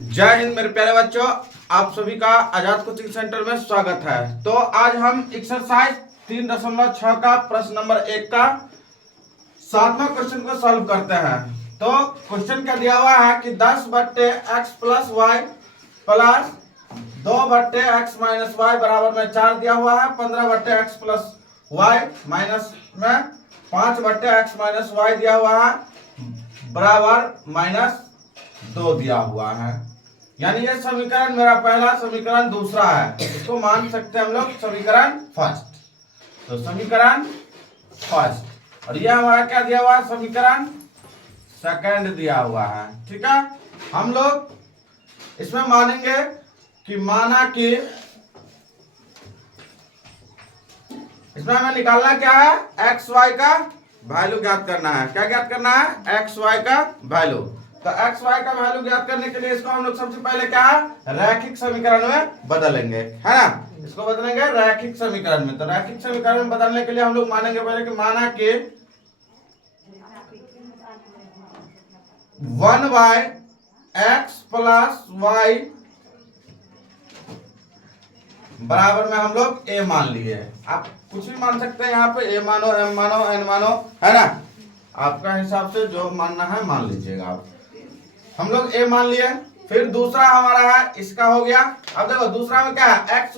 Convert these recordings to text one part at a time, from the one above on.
जय हिंद मेरे प्यारे बच्चों, आप सभी का आजाद कोचिंग सेंटर में स्वागत है। तो आज हम एक्सरसाइज 3.6 का प्रश्न नंबर 1 का 7वां क्वेश्चन को सॉल्व करते हैं। तो क्वेश्चन क्या दिया हुआ है कि 10/x plus Y plus 2/x minus Y बराबर में 4 दिया हुआ है। 15/x प्लस वाई माइनस में 5/x माइनस वाई दिया हुआ है बराबर -2 दिया हुआ है। यानी ये समीकरण मेरा पहला समीकरण दूसरा है, इसको मान सकते हैं हम लोग समीकरण फर्स्ट। तो समीकरण फर्स्ट और ये हमारा क्या दिया हुआ है, समीकरण सेकंड दिया हुआ है। ठीक है, हम लोग इसमें मानेंगे कि माना कि इसमें हमें निकालना क्या है, एक्स वाई का वैल्यू ज्ञात करना है। क्या ज्ञात करना है, एक्स वाई का वैल्यू। तो एक्स वाई का वैल्यू ज्ञात करने के लिए इसको हम लोग सबसे पहले क्या है, रैखिक समीकरण में बदलेंगे, है ना। इसको बदलेंगे रैखिक समीकरण में। तो रैखिक समीकरण में बदलने के लिए हम लोग मानेंगे पहले कि माना कि 1/x प्लस वाई बराबर में हम लोग a मान लिए। आप कुछ भी मान सकते हैं, यहाँ पे a मानो, m मानो, n मानो, है ना। आपका हिसाब से जो मानना है मान लीजिएगा आप। हम लोग a मान लिए। फिर दूसरा हमारा है, इसका हो गया। अब देखो दूसरा में क्या है, एक्स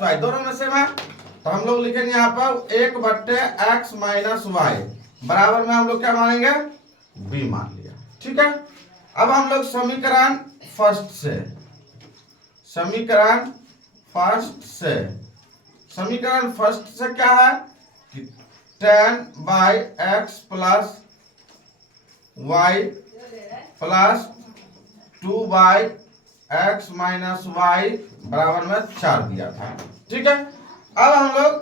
वाई दोनों में सेम है। तो हम लोग लिखेंगे यहाँ पर 1/x माइनस वाई बराबर में हम लोग क्या मानेंगे, b मान लिया। ठीक है, अब हम लोग समीकरण फर्स्ट से क्या है कि 10/x plus Y plus 2/x minus Y बराबर में 4 दिया था। ठीक है, अब हम लोग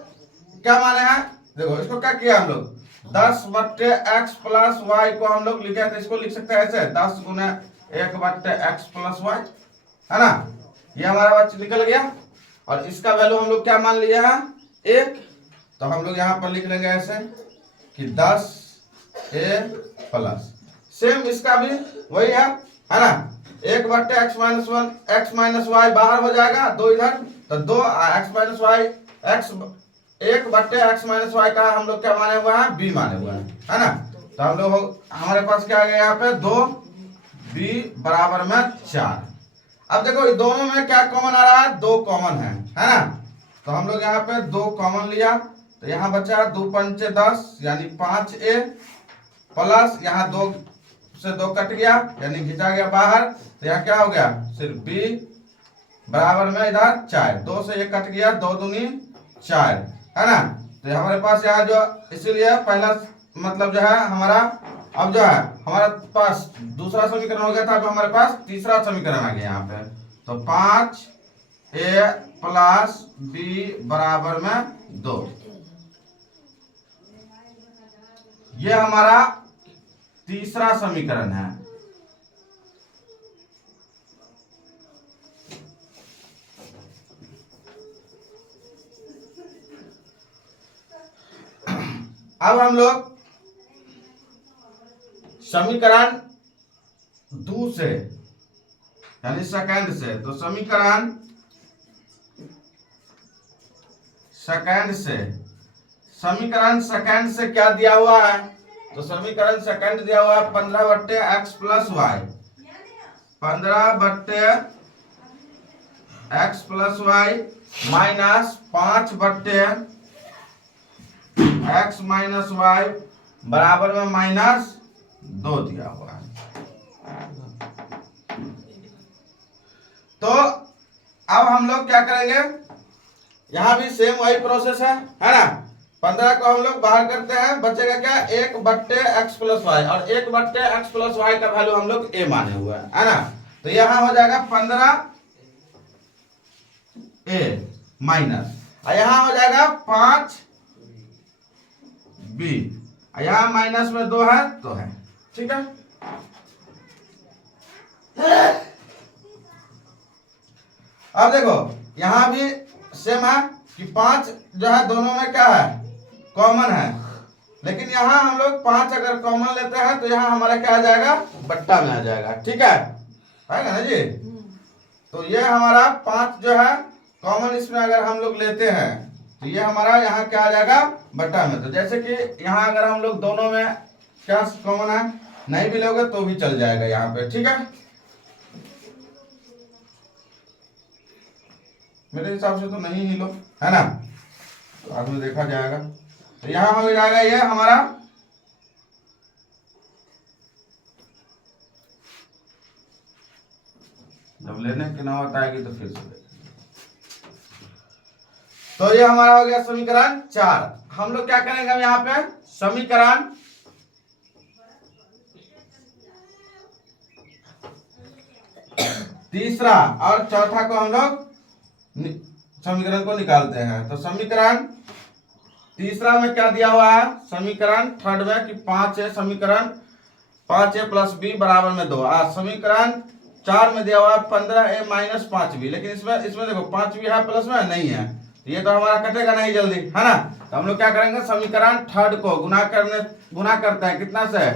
क्या माने हैं, देखो इसको क्या किया हम लोग, 10/x प्लस वाई को हम लोग लिखे, तो इसको लिख सकते हैं ऐसे 10 गुना 1/x प्लस वाई, है ना। ये हमारा बात निकल गया। और इसका वैल्यू हम लोग क्या मान लिया है, 1। तो हम लोग यहाँ पर लिख लेंगे ऐसे कि 10a प्लस, सेम इसका भी वही है ना। 1/x minus 1 x minus Y बाहर हो जाएगा, 2 इधर, तो 2x minus Y x 1/x minus Y का हम लोग क्या माने हुआ है, b माने हुआ है ना। तो हम लोग हमारे पास क्या आ गया यहाँ पे 2b बराबर में 4। अब देखो ये दोनों में क्या कॉमन आ रहा है, 2 कॉमन है ना। तो हम लोग यहाँ पे 2 कॉमन लिया, तो यहाँ बचा 2 पंचे 10 यानी 5a प्लस यहाँ 2 से 2 कट गया यानी खिंचा गया बाहर, तो यहाँ क्या हो गया, सिर्फ b बराबर में इधर 4, 2 से 1 कट गया, 2 दूनी 4, है ना। तो हमारे पास यहाँ जो, इसीलिए पहला मतलब जो है हमारा, अब जो है हमारे पास दूसरा समीकरण हो गया था, अब हमारे पास तीसरा समीकरण आ गया यहाँ पे। तो 5a प्लस b बराबर में 2, ये हमारा तीसरा समीकरण है। अब हम लोग समीकरण दूसरे यानी सेकंड से, तो समीकरण सेकंड से क्या दिया हुआ है, तो समीकरण सेकंड दिया हुआ है 15/x plus Y, 15/x plus Y minus 5/x minus Y बराबर में -2 दिया हुआ है। तो अब हम लोग क्या करेंगे, यहां भी सेम वही प्रोसेस है ना। 15 को हम लोग बाहर करते हैं, बचेगा क्या, 1/x प्लस वाई, और 1/x प्लस वाई का वैल्यू हम लोग a माने हुआ है ना। तो यहां हो जाएगा 15a माइनस, और यहां हो जाएगा 5b, यहां माइनस में 2 है तो है। ठीक है, अब देखो यहां भी सेम है कि 5 जो है दोनों में क्या है, कॉमन है, लेकिन यहाँ हम लोग 5 अगर कॉमन लेते हैं तो यहाँ हमारा क्या आ जाएगा, बट्टा में आ जाएगा। ठीक है, आएगा ना जी। तो ये हमारा 5 जो है कॉमन इसमें अगर हम लोग लेते हैं तो ये हमारा यहाँ क्या आ जाएगा बटा में। तो जैसे कि यहाँ अगर हम लोग दोनों में क्या कॉमन है, नहीं भी लोगे तो भी चल जाएगा यहाँ पे, ठीक है। मेरे हिसाब से तो नहीं ही लो, है ना, तो बाद में देखा जाएगा। तो यहाँ हो जाएगा ये हमारा जब लेने की नौबत आएगी तो फिर से देखेंगे। तो ये हमारा हो गया समीकरण 4। हम लोग क्या करेंगे हम यहाँ पे समीकरण तीसरा और चौथा को हम लोग समीकरण को निकालते हैं। तो समीकरण तीसरा में क्या दिया हुआ है, समीकरण थर्ड में कि 5 है, समीकरण 5a प्लस b बराबर में 2। समीकरण 4 में दिया हुआ है 15a माइनस 5b, लेकिन इसमें देखो 5b है प्लस में नहीं है, ये तो हमारा कटेगा नहीं जल्दी, है ना। तो हम लोग क्या करेंगे समीकरण थर्ड को गुना करते हैं कितना से,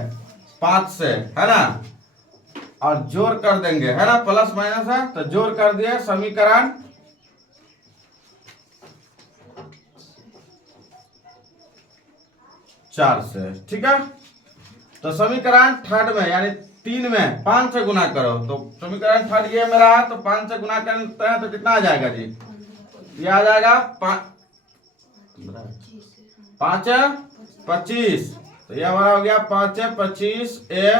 5 से, है ना, और जोड़ कर देंगे, है ना, प्लस माइनस है तो जोड़ कर दिए समीकरण 4 से, ठीक है। तो समीकरण थर्ड में यानी 3 में 5 से गुना करो, तो समीकरण थर्ड ये मेरा है, तो 5 से गुना करते हैं तो कितना आ जाएगा जी, ये आ जाएगा 5 25। तो ये हमारा हो गया 5 25 ए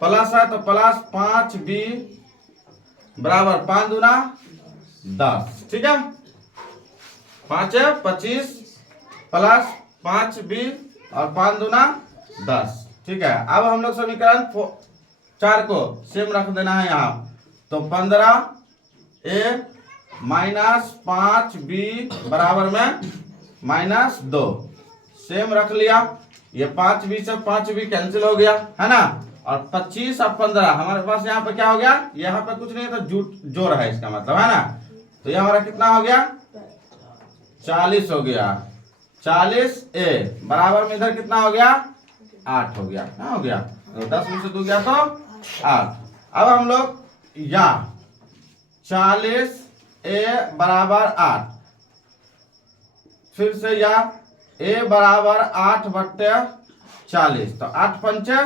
प्लस है तो प्लस 5b बराबर 5 दूना 10, ठीक है। 5 25 प्लस 5b और 5 दूना 10, ठीक है। अब हम लोग समीकरण 4 को सेम रख देना है यहाँ, तो 15a माइनस 5b बराबर में माइनस 2 सेम रख लिया। ये 5b से 5b कैंसिल हो गया, है ना, और 25 और 15 हमारे पास यहाँ पे क्या हो गया, यहाँ पे कुछ नहीं तो जोड़ है इसका मतलब, है ना। तो ये हमारा कितना हो गया 40 हो गया, 40a बराबर में इधर कितना हो गया 8 हो गया, क्या हो गया, तो 10 में से 2 गया तो 8। अब हम लोग या 40a बराबर 8, फिर से या a बराबर 8 बट्टे 40, तो 8 पंचे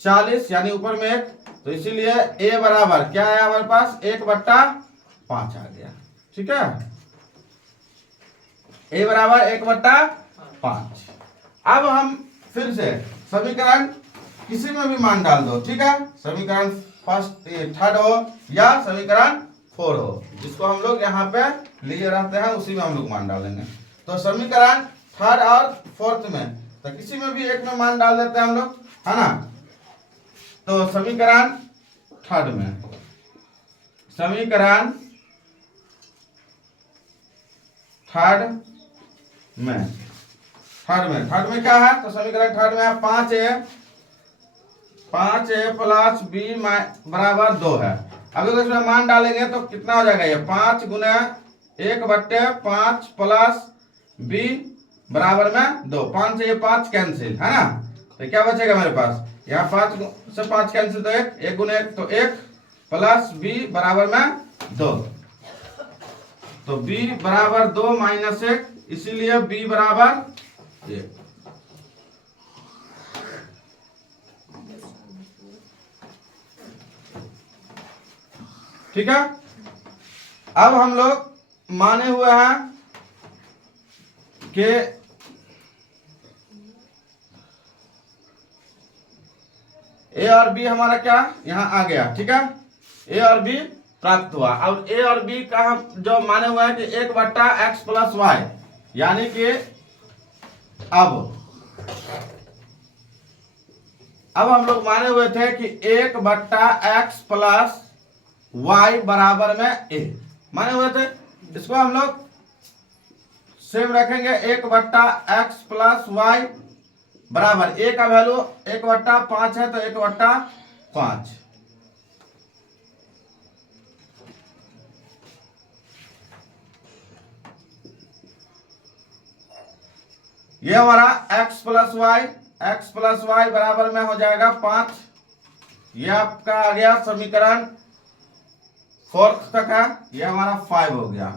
40 यानी ऊपर में 1, तो इसीलिए a बराबर क्या है हमारे पास 1/5 आ गया, ठीक है। a बराबर 1/5। अब हम फिर से समीकरण किसी में भी मान डाल दो, ठीक है, समीकरण फर्स्ट थर्ड हो या समीकरण 4 हो, जिसको हम लोग यहाँ पे लिए रहते हैं उसी में हम लोग मान डालेंगे। तो समीकरण थर्ड और फोर्थ में तो किसी में भी एक में मान डाल देते हैं हम लोग, है ना। तो समीकरण थर्ड में थर्ड में क्या है, तो समीकरण थर्ड में है 5a प्लस b बराबर 2 है। अगर इसमें मान डालेंगे तो कितना हो जाएगा, ये 5 गुना 1/5 प्लस b बराबर में 2, 5 से ये 5 कैंसिल, है ना, तो क्या बचेगा मेरे पास, यहाँ 5 से 5 कैंसिल तो 1 गुना 1 तो 1 प्लस b बराबर में 2, तो b बराबर 2 माइनस 1, इसीलिए b बराबर 1। ठीक है। अब हम लोग माने हुए हैं कि ए और बी हमारा क्या यहां आ गया, ठीक है, ए और बी प्राप्त हुआ। अब ए और बी का हम जो माने हुए हैं कि 1/x प्लस वाई, यानी कि अब हम लोग माने हुए थे कि 1/x प्लस y बराबर में a माने हुए थे, इसको हम लोग सेम रखेंगे 1/x प्लस y बराबर a का वैल्यू 1/5 है तो 1/5, ये हमारा x प्लस वाई बराबर में हो जाएगा 5। ये आपका आ गया समीकरण फोर्थ तक है, ये हमारा 5 हो गया।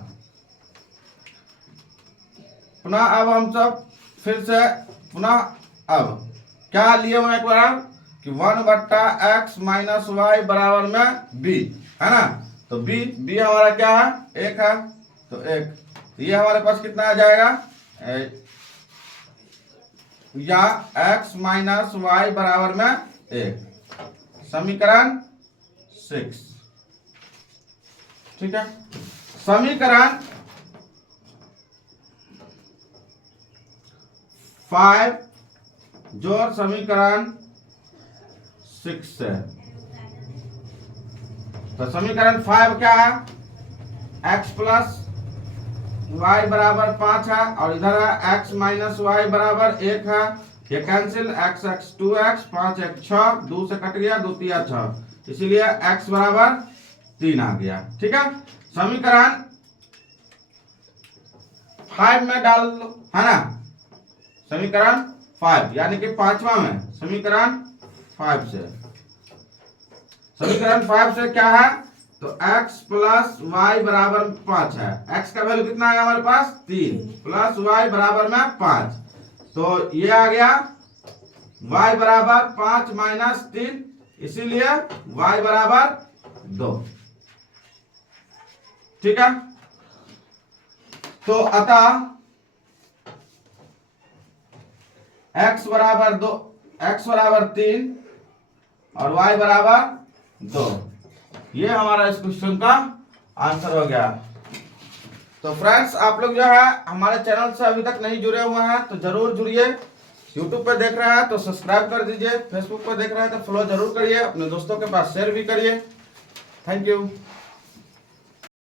पुनः अब हम सब फिर से पुनः अब क्या लिए हुए एक बार कि 1/x माइनस वाई बराबर में b है ना। तो b हमारा क्या है, 1 है, तो 1, तो ये हमारे पास कितना आ जाएगा, या x माइनस वाई बराबर में 1, समीकरण 6। ठीक है, समीकरण 5 जोड़ समीकरण 6 है। तो समीकरण 5 क्या है, x प्लस वाई बराबर 5 है, और इधर है x माइनस वाई बराबर 1 है, ये कैंसिल, x 2x, 5 1 6, 2 से कट गया, 2 3 6, इसीलिए x बराबर 3 आ गया। ठीक है, समीकरण 5 में डाल लो, है ना, समीकरण 5 यानी कि पांचवा में समीकरण 5 से, समीकरण 5 से क्या है, तो x प्लस वाई बराबर 5 है, x का वैल्यू कितना है हमारे पास 3, प्लस y बराबर में 5, तो ये आ गया y बराबर 5 माइनस 3, इसीलिए y बराबर 2। ठीक है, तो अतः x बराबर 2, x बराबर 3 और y बराबर 2, ये हमारा इस क्वेश्चन का आंसर हो गया। तो फ्रेंड्स, आप लोग जो है हमारे चैनल से अभी तक नहीं जुड़े हुए हैं तो जरूर जुड़िए। यूट्यूब पे देख रहे हैं तो सब्सक्राइब कर दीजिए, फेसबुक पे देख रहे हैं तो फॉलो जरूर करिए, अपने दोस्तों के पास शेयर भी करिए। Thank you.